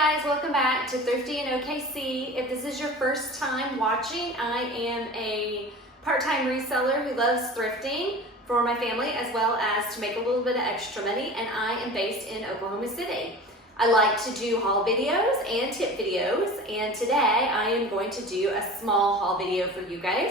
guys, welcome back to Thrifty in OKC. If this is your first time watching, I am a part-time reseller who loves thrifting for my family as well as to make a little bit of extra money, and I am based in Oklahoma City. I like to do haul videos and tip videos, and today I am going to do a small haul video for you guys.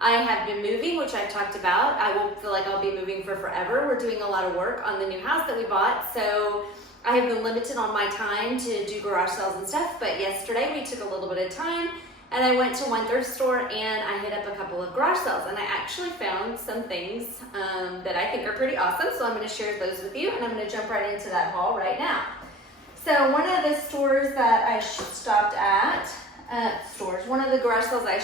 I have been moving, which I've talked about. I will feel like I'll be moving for forever. We're doing a lot of work on the new house that we bought, so I have been limited on my time to do garage sales and stuff, but yesterday we took a little bit of time and I went to one thrift store and I hit up a couple of garage sales, and I actually found some things that I think are pretty awesome, so I'm going to share those with you, and I'm going to jump right into that haul right now. So one of the stores that I stopped at, one of the garage sales I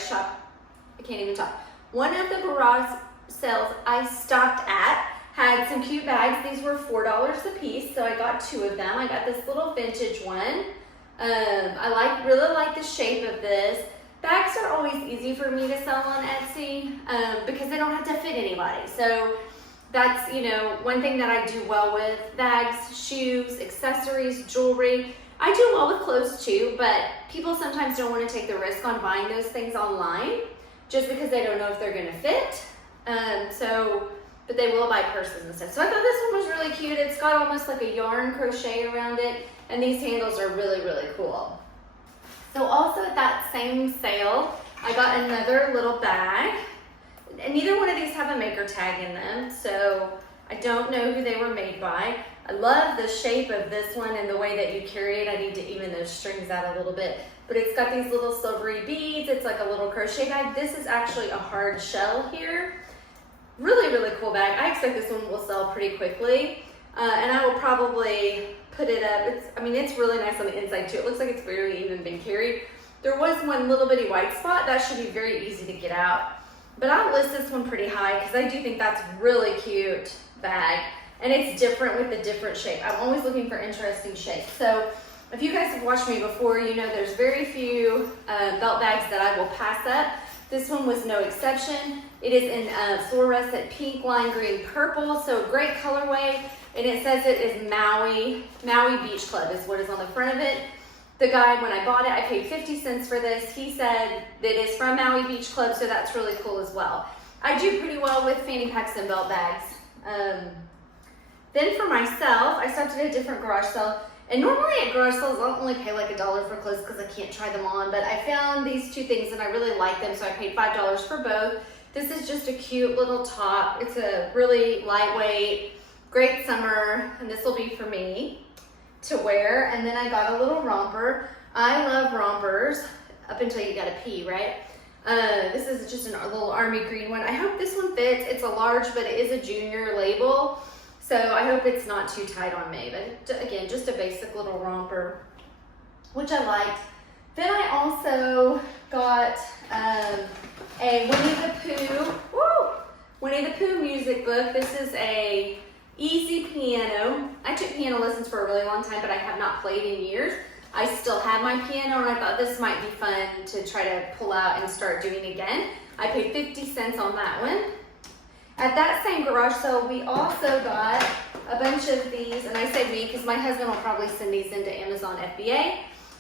can't even talk. One of the garage sales I stopped at had some cute bags. These were $4 a piece, so I got two of them. I got this little vintage one. I really like the shape of this. Bags are always easy for me to sell on Etsy because they don't have to fit anybody. So that's, one thing that I do well with: bags, shoes, accessories, jewelry. I do well with clothes too, but people sometimes don't want to take the risk on buying those things online just because they don't know if they're going to fit. But they will buy purses and stuff. So I thought this one was really cute. It's got almost like a yarn crochet around it, and these handles are really, really cool. So also at that same sale, I got another little bag. And neither one of these have a maker tag in them, so I don't know who they were made by. I love the shape of this one and the way that you carry it. I need to even those strings out a little bit. But it's got these little silvery beads. It's like a little crochet bag. This is actually a hard shell here. Really, really cool bag. I expect this one will sell pretty quickly. And I will probably put it up. It's really nice on the inside too. It looks like it's barely even been carried. There was one little bitty white spot. That should be very easy to get out. But I'll list this one pretty high because I do think that's really cute bag. And it's different with the different shape. I'm always looking for interesting shapes. So if you guys have watched me before, you know there's very few belt bags that I will pass up. This one was no exception. It is in fluorescent pink, lime green, purple, so great colorway. And it says it is Maui Beach Club is what is on the front of it. The guy, when I bought it, I paid 50 cents for this. He said that it's from Maui Beach Club, so that's really cool as well. I do pretty well with fanny packs and belt bags. Then for myself, I stopped at a different garage sale. And normally at garage sales, I'll only pay like $1 for clothes because I can't try them on. But I found these two things and I really like them, so I paid $5 for both. This is just a cute little top. It's a really lightweight, great summer, and this will be for me to wear. And then I got a little romper. I love rompers up until you gotta pee, right? This is just a little army green one. I hope this one fits. It's a large, but it is a junior label. So I hope it's not too tight on me, but again, just a basic little romper, which I liked. Then I also got a Winnie the Pooh music book. This is a easy piano. I took piano lessons for a really long time, but I have not played in years. I still have my piano, and I thought this might be fun to try to pull out and start doing again. I paid 50 cents on that one. At that same garage sale, we also got a bunch of these, and I say me because my husband will probably send these into Amazon FBA.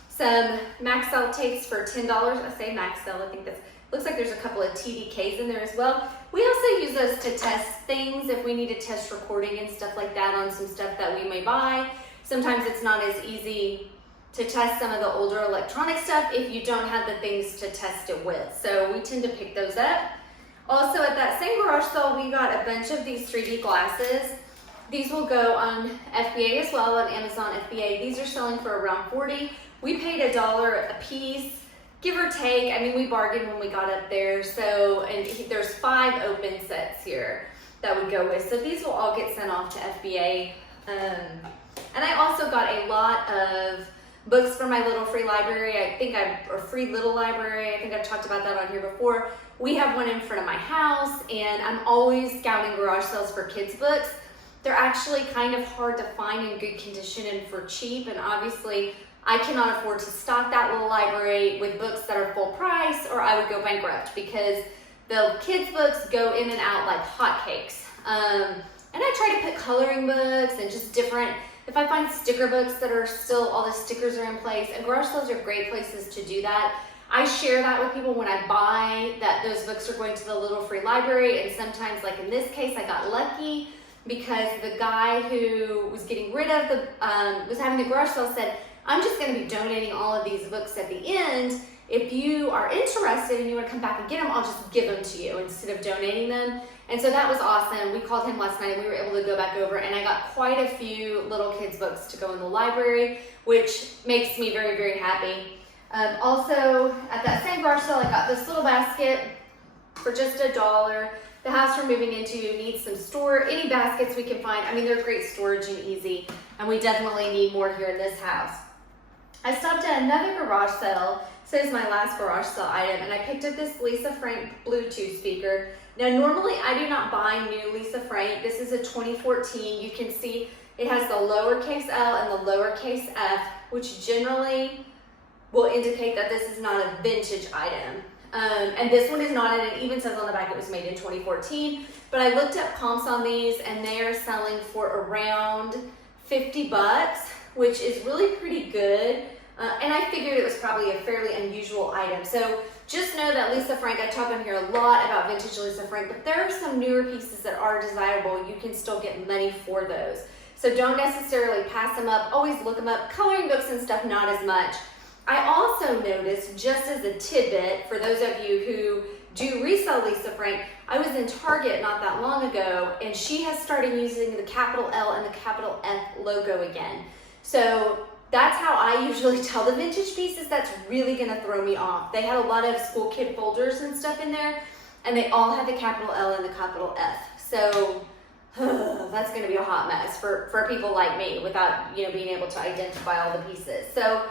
Some Max Sale tapes for $10. I say Max Sale, I think that looks like there's a couple of TDKs in there as well. We also use those to test things if we need to test recording and stuff like that on some stuff that we may buy. Sometimes it's not as easy to test some of the older electronic stuff if you don't have the things to test it with. So we tend to pick those up. Also at that same garage sale, we got a bunch of these 3D glasses. These will go on FBA as well, on Amazon FBA. These are selling for around $40. We paid $1 a piece, give or take. We bargained when we got up there. So, and there's 5 open sets here that would go with. So these will all get sent off to FBA. And I also got a lot of books for my little free library. Or free little library. I think I've talked about that on here before. We have one in front of my house, and I'm always scouting garage sales for kids' books. They're actually kind of hard to find in good condition and for cheap, and obviously I cannot afford to stock that little library with books that are full price, or I would go bankrupt because the kids' books go in and out like hotcakes. And I try to put coloring books and just different If I find sticker books that are still, all the stickers are in place, and garage sales are great places to do that. I share that with people when I buy that those books are going to the little free library, and sometimes, like in this case, I got lucky because the guy who was getting rid of the, was having the garage sale said, I'm just going to be donating all of these books at the end. If you are interested and you want to come back and get them, I'll just give them to you instead of donating them. And so that was awesome. We called him last night and we were able to go back over, and I got quite a few little kids books to go in the library, which makes me very, very happy. Also, at that same garage sale, I got this little basket for just $1. The house we're moving into needs some any baskets we can find. I mean, they're great storage and easy, and we definitely need more here in this house. I stopped at another garage sale. So this is my last garage sale item, and I picked up this Lisa Frank Bluetooth speaker. Now, normally I do not buy new Lisa Frank. This is a 2014. You can see it has the lowercase L and the lowercase f, which generally will indicate that this is not a vintage item. And this one is not, and it even says on the back it was made in 2014. But I looked up comps on these, and they are selling for around $50, which is really pretty good. And I figured it was probably a fairly unusual item. So just know that Lisa Frank, I talk on here a lot about vintage Lisa Frank, but there are some newer pieces that are desirable. You can still get money for those. So don't necessarily pass them up. Always look them up. Coloring books and stuff, not as much. I also noticed, just as a tidbit, for those of you who do resell Lisa Frank, I was in Target not that long ago, and she has started using the capital L and the capital F logo again. So that's how I usually tell the vintage pieces. That's really gonna throw me off. They had a lot of school kid folders and stuff in there, and they all had the capital L and the capital F. So that's gonna be a hot mess for people like me without being able to identify all the pieces. So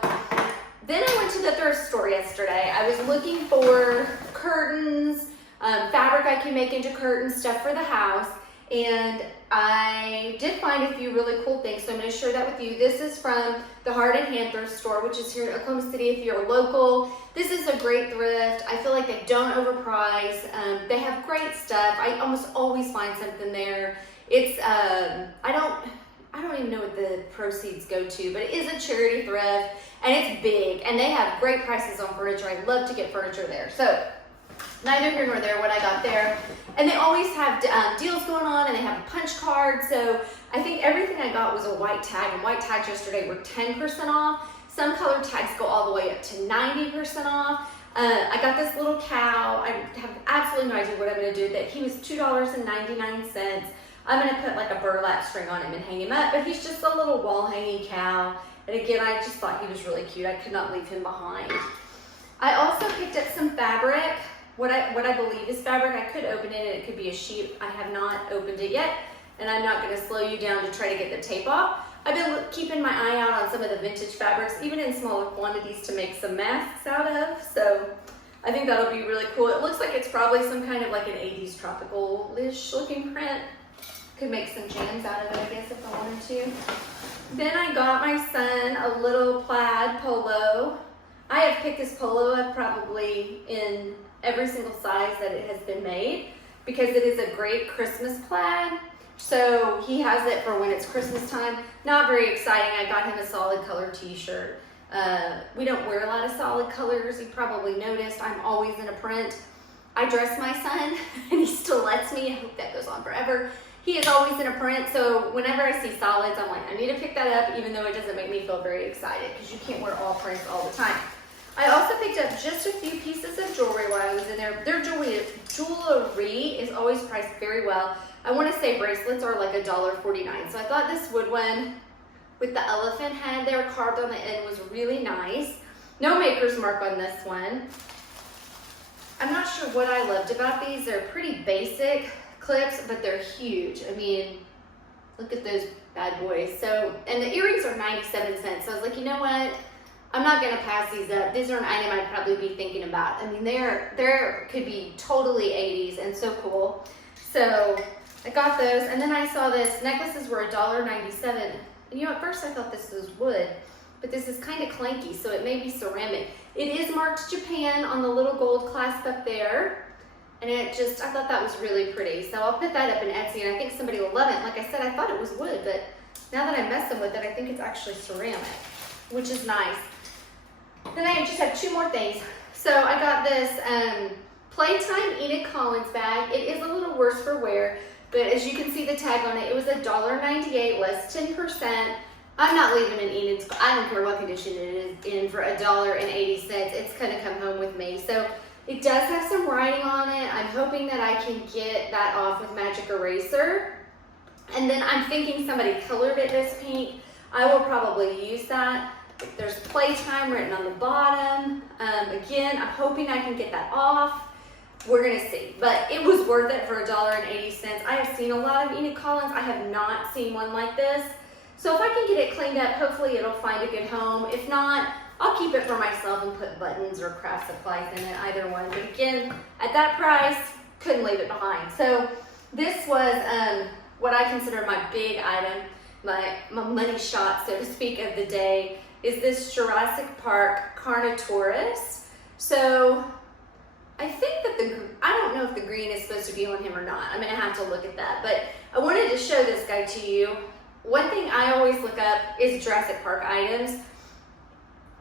then I went to the thrift store yesterday. I was looking for curtains, fabric I can make into curtains, stuff for the house, and I did find a few really cool things, so I'm going to share that with you. This is from the Heart and Hand Thrift Store, which is here in Oklahoma City if you're local. This is a great thrift. I feel like they don't overprice. They have great stuff. I almost always find something there. It's, I don't even know what the proceeds go to, but it is a charity thrift, and it's big, and they have great prices on furniture. I love to get furniture there. So neither here nor there what I got there. And they always have deals going on, and they have a punch card. So I think everything I got was a white tag, and white tags yesterday were 10% off. Some color tags go all the way up to 90% off. I got this little cow. I have absolutely no idea what I'm going to do with it. He was $2.99. I'm going to put like a burlap string on him and hang him up, but he's just a little wall hanging cow. And again, I just thought he was really cute. I could not leave him behind. I also picked up some fabric. What I believe is fabric. I could open it and it could be a sheep. I have not opened it yet, and I'm not going to slow you down to try to get the tape off. I've been keeping my eye out on some of the vintage fabrics, even in smaller quantities, to make some masks out of. So I think that'll be really cool. It looks like it's probably some kind of like an 80s tropical-ish looking print. Could make some jams out of it, I guess, if I wanted to. Then I got my son a little plaid polo. I have picked this polo up probably in every single size that it has been made because it is a great Christmas plaid. So he has it for when it's Christmas time. Not very exciting. I got him a solid color t-shirt. We don't wear a lot of solid colors. You probably noticed I'm always in a print. I dress my son and he still lets me. I hope that goes on forever. He is always in a print, so whenever I see solids, I'm like, I need to pick that up, even though it doesn't make me feel very excited, because you can't wear all prints all the time. I also picked up just a few pieces of jewelry while I was in there. Their jewelry is always priced very well. I want to say bracelets are like $1.49, so I thought this wood one with the elephant head there carved on the end was really nice. No maker's mark on this one. I'm not sure what I loved about these. They're pretty basic clips, but they're huge. I mean, look at those bad boys. So, and the earrings are 97 cents. So I was like, you know what? I'm not gonna pass these up. These are an item I'd probably be thinking about. I mean, they're could be totally 80s and so cool. So I got those, and then I saw this. Necklaces were $1.97. And at first I thought this was wood, but this is kind of clanky, so it may be ceramic. It is marked Japan on the little gold clasp up there. And I thought that was really pretty. So I'll put that up in Etsy, and I think somebody will love it. Like I said, I thought it was wood, but now that I'm messing with it, I think it's actually ceramic, which is nice. Then I just have two more things. So I got this Playtime Enid Collins bag. It is a little worse for wear, but as you can see the tag on it, it was $1.98 less 10%. I'm not leaving an Enid's, I don't care what condition it is in, for $1.80. It's gonna come home with me. So it does have some writing on it. I'm hoping that I can get that off with Magic Eraser. And then I'm thinking somebody colored it this pink. I will probably use that. There's Playtime written on the bottom. Again, I'm hoping I can get that off. We're gonna see, but it was worth it for $1.80. I have seen a lot of Enid Collins. I have not seen one like this. So if I can get it cleaned up, hopefully it'll find a good home. If not, I'll keep it for myself and put buttons or craft supplies in it, either one. But again, at that price, couldn't leave it behind. So this was what I consider my big item, my money shot, so to speak, of the day, is this Jurassic Park Carnotaurus. So I think that I don't know if the green is supposed to be on him or not. I'm gonna have to look at that, but I wanted to show this guy to you. One thing I always look up is Jurassic Park items.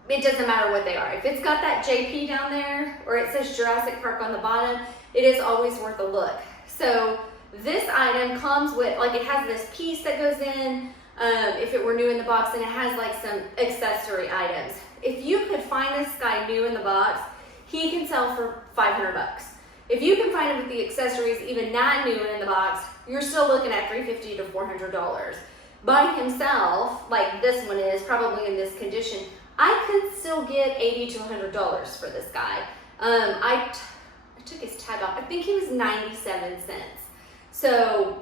It doesn't matter what they are. If it's got that JP down there or it says Jurassic Park on the bottom, it is always worth a look. So this item comes with, like, it has this piece that goes in, if it were new in the box, and it has like some accessory items. If you could find this guy new in the box, he can sell for 500 bucks. If you can find him with the accessories, even not new and in the box, you're still looking at $350 to $400. By himself, like this one is, probably in this condition, I could still get $80 to $100 for this guy. I took his tag off. I think he was 97 cents. So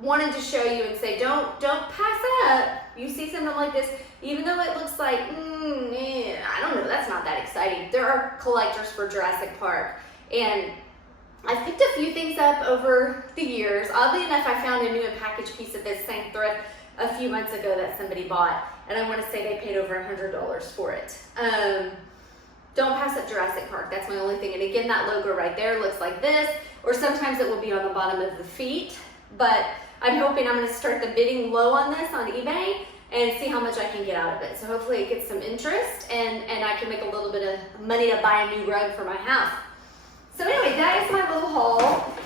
wanted to show you and say, don't pass up. You see something like this, even though it looks like, I don't know, that's not that exciting. There are collectors for Jurassic Park, and I've picked a few things up over the years. Oddly enough, I found a new and packaged piece of this same thrift a few months ago that somebody bought, and I want to say they paid over $100 for it. Don't pass up Jurassic Park. That's my only thing. And again, that logo right there looks like this, or sometimes it will be on the bottom of the feet. But I'm hoping I'm going to start the bidding low on this on eBay and see how much I can get out of it. So hopefully it gets some interest and I can make a little bit of money to buy a new rug for my house. So anyway, that is my little haul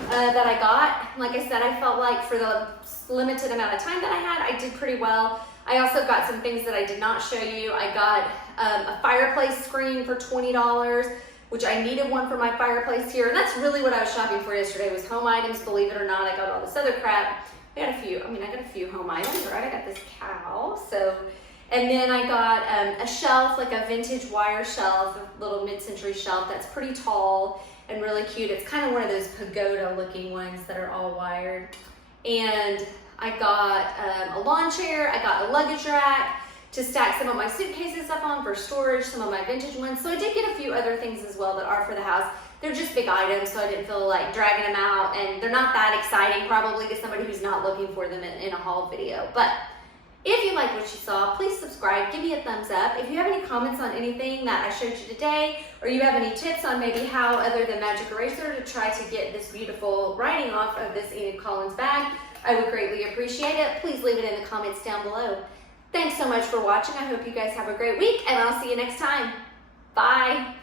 that I got. Like I said, I felt like for the limited amount of time that I had, I did pretty well. I also got some things that I did not show you. I got a fireplace screen for $20, which I needed one for my fireplace here. And that's really what I was shopping for yesterday, was home items. Believe it or not, I got all this other crap. I got a few home items, right? I got this cow, and then I got a shelf, like a vintage wire shelf, a little mid-century shelf that's pretty tall and really cute. It's kind of one of those pagoda looking ones that are all wired. And I got a lawn chair. I got a luggage rack to stack some of my suitcases up on for storage, some of my vintage ones. So I did get a few other things as well that are for the house. They're just big items, so I didn't feel like dragging them out, and they're not that exciting probably to somebody who's not looking for them in a haul video. But if you like what you saw, please subscribe, give me a thumbs up. If you have any comments on anything that I showed you today, or you have any tips on maybe how, other than Magic Eraser, to try to get this beautiful writing off of this Enid Collins bag, I would greatly appreciate it. Please leave it in the comments down below. Thanks so much for watching. I hope you guys have a great week, and I'll see you next time. Bye.